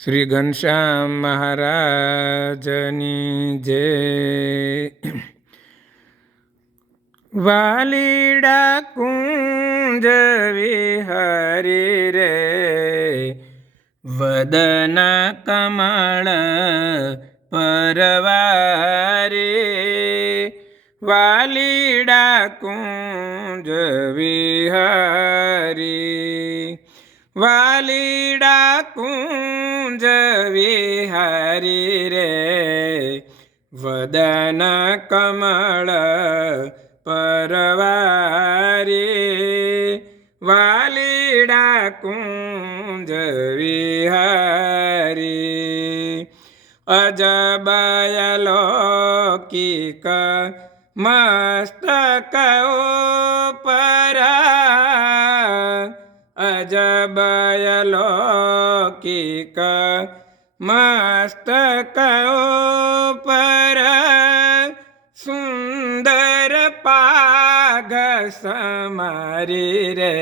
શ્રી ઘનશ્યામ મહારાજની જય। વાલીડા કુંજ વિહરી રે, વદન કમળ પરવારે। વાલીડા કુંજ વિહરી, વાલીડા કુંજ વિહારી રે, વદન કમળ પરવારી। વાલીડા કુંજ વિહારી, અજબયલૌકિક મસ્તક ઉપર, અજબયલૌકિક મસ્તક ઉપર, સુંદર પાઘ સમારી રે,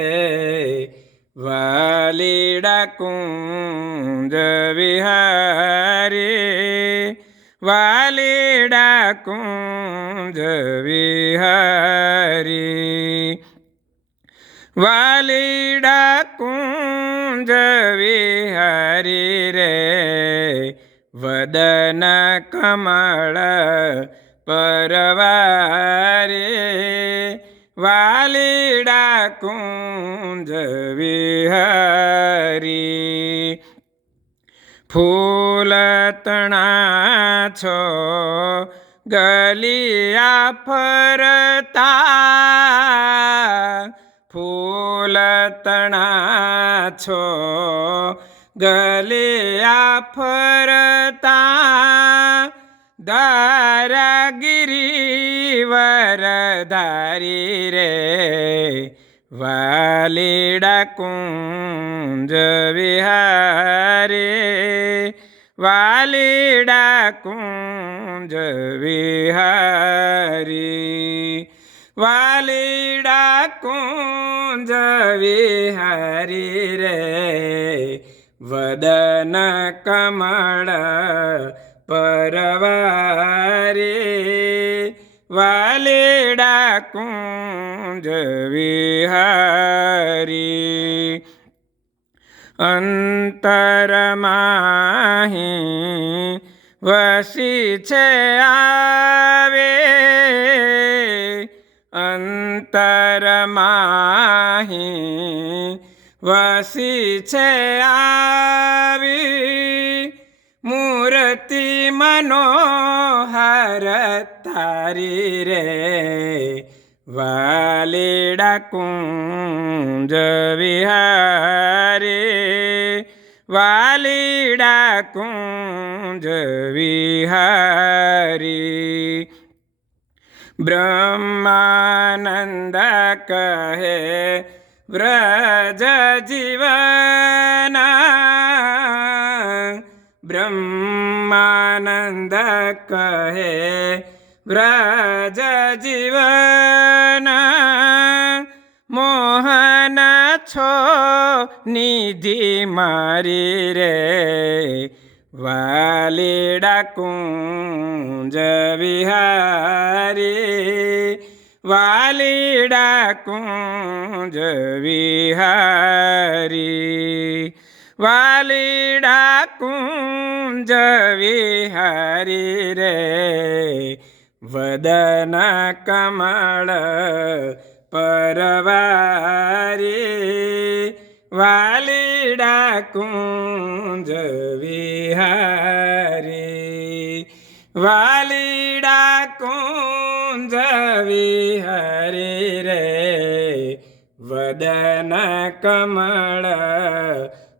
વાલીડા કુંજ વિહારી। વાલીડા કુંજ વિહારી, વાલીડા કુંજ વિહારી રે, વદન કમળ પરવારી। વાલીડા કુંજ વિહારી, ફૂલ તણા છો ગલિયા ફરતા, ફૂલ તણા છો ગલિયા ફરતા, દારાગીરી વરધારી રે, વાલીડા કુંજ વિહારી। વાલીડા કુંજ વિહારી, વાલીડા કુંજ વિહારી રે, વદન કમળ પરવારી। વાલીડા કુંજ વિહારી, અંતરમાહી વસી છે આવે, અંતરમાહી વસી છે આવી, મૂર્તિ મનોહર તારી રે, વાલીડા કુંજ વિહારી। વાલીડા કુંજ વિહારી, બ્રહ્માનંદ કહે વ્રજ જીવના, બ્રહ્માનંદ કહે વ્રજ જીવના, મોહન છો નિધિ મારી રે, વાલીડા કુંજ વિહારી। વાલીડા કુંજ વિહારી, વાલીડા કુંજ વિહારી રે, વદન કમળ પરવારી। વાલીડા કુંજ વિહારી, વાલીડા કુંજ વિહારી રે, વદન કમળ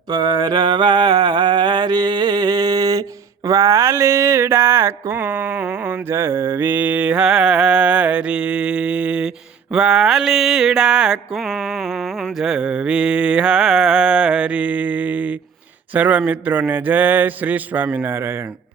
પરવારી। વાલીડા કુંજ વિહારી, વાલીડા કુંજ વિહારી। સર્વ મિત્રોને જય શ્રી સ્વામિનારાયણ।